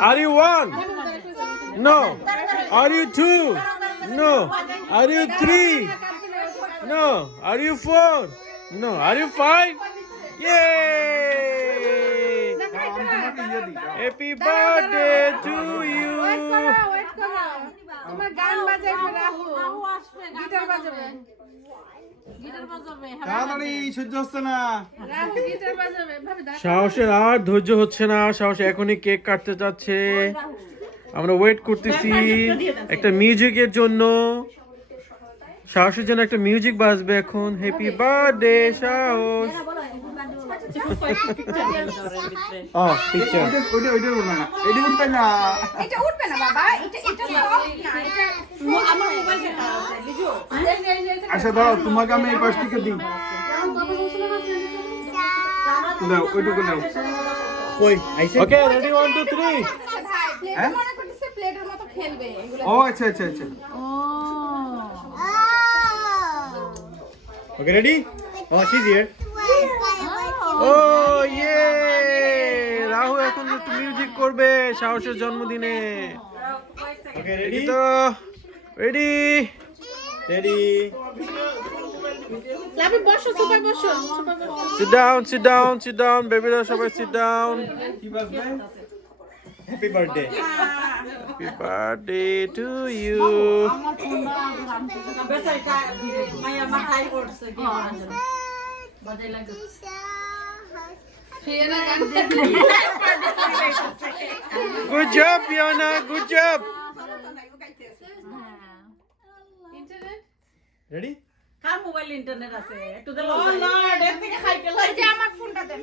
Are you one? No. Are you two? No. Are you three? No. Are you four? No. Are you five? Yay! Happy birthday to you. তোমার গান বাজাবে Rahu guitar বাজাবে তাড়াতাড়ি সহ্য হচ্ছে না। Rahu guitar বাজাবে ভাবে দাও সাহসের আর ধৈর্য হচ্ছে না। সাহস এখনই কেক কাটতে যাচ্ছে। আমরা ওয়েট করতেছি একটা মিউজিকের জন্য। সাহসের জন্য একটা মিউজিক বাজবে এখন। হ্যাপি বার্থডে সাহস। পিকচার ওইটা উঠবে না, এটা উঠবে না। এটা উঠবে না বাবা এটা সফট না এটা আমার মোবাইল দেখা আছে বিজু আচ্ছা দাও, তোমাকে আমি এই পাশ থেকে দিই। দাও ওইটুকু দাও। কই আইছে? ওকে রেডি 1 2 3 ভাই প্লেট মনে করতেছে প্লেটের মতো খেলবে এগুলো ও আচ্ছা আচ্ছা আচ্ছা। ওকে রেডি ও শি ইজ হিয়ার ও ইয়ে রাহু এখন একটু মিউজিক করবে সাহসের জন্মদিনে ওকে রেডি তো রেডি রেডি লাভি বসো সুপার বসো sit down বেবিরা সবাই sit down কি বাজবে? Happy birthday happy birthday to you good job পিয়ানা গুড জব ইন্টারনেট রেডি কার মোবাইল ইন্টারনেট আছে একটু দিলো ও লর্ড এর থেকে খাইতে লাগে আমার ফোনটা দেন